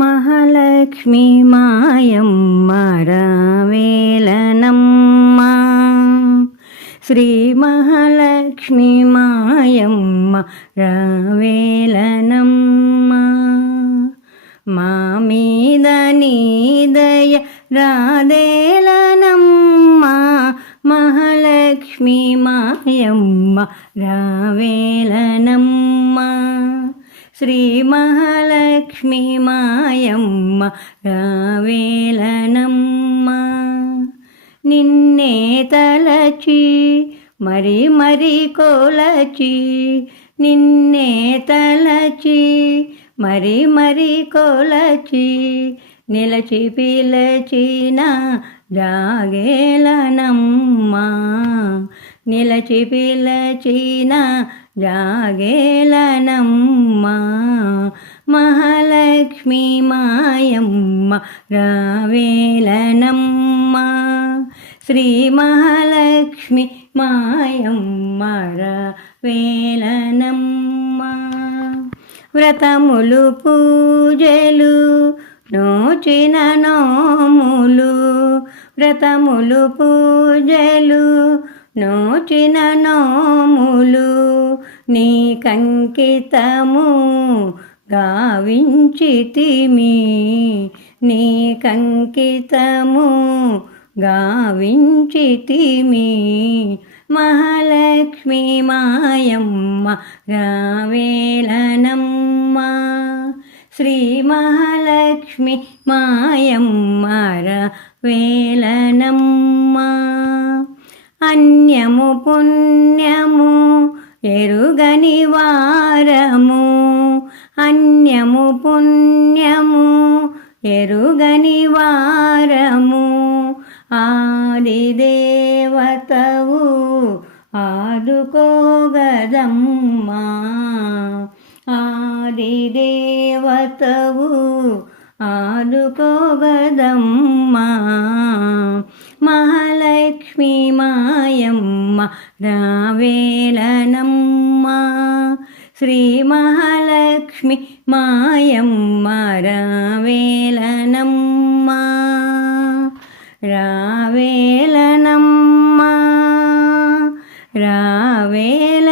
మహాలక్ష్మి మాయమ్మ రావేలనమ్మ. శ్రీ మహాలక్ష్మి మాయమ్మ రావేలనమ్మ. మా మీద నీదయ రాదేలనమ్మ. మహాలక్ష్మి మాయమ్మ రావేలనమ్మ. శ్రీ మహాలక్ష్మి మాయమ్మ రావేలనమ్మ. నిన్నే తలచి మరి మరి కోలచి నిన్నే తలచి మరి మరి కోలచి నిలచి పిలచిన జాగేలనమ్మ నిలచి పిలచిన జాగేలనమ్మా మహాలక్ష్మి మాయమ్మ రావేలనమ్మ శ్రీ మహాలక్ష్మి మాయమ్మ రావేలనమ్మ. వ్రతములు పూజలు నోచిన నోములు వ్రతములు పూజలు నోచిన నోములు నీ కంకితము గావించితిమి. నీ కంకితము గావించితిమి. మహాలక్ష్మి మాయమ్మ రావేలనమ్మ శ్రీ మహాలక్ష్మి మాయమ్మ రావేలనమ్మ అన్యము పుణ్యము ఎరుగని వారము అన్యము పుణ్యము ఎరుగని వారము. ఆదిదేవతవు ఆదుకోగదమ్మా. ఆదిదేవతవు ఆదుకోగదమ్మా. లక్ష్మీ మాయమ్మ రావేలనమ్మ. శ్రీ మహాలక్ష్మి మాయమ్మ రావేలనమ్మ. రావేలనమ్మ రావేల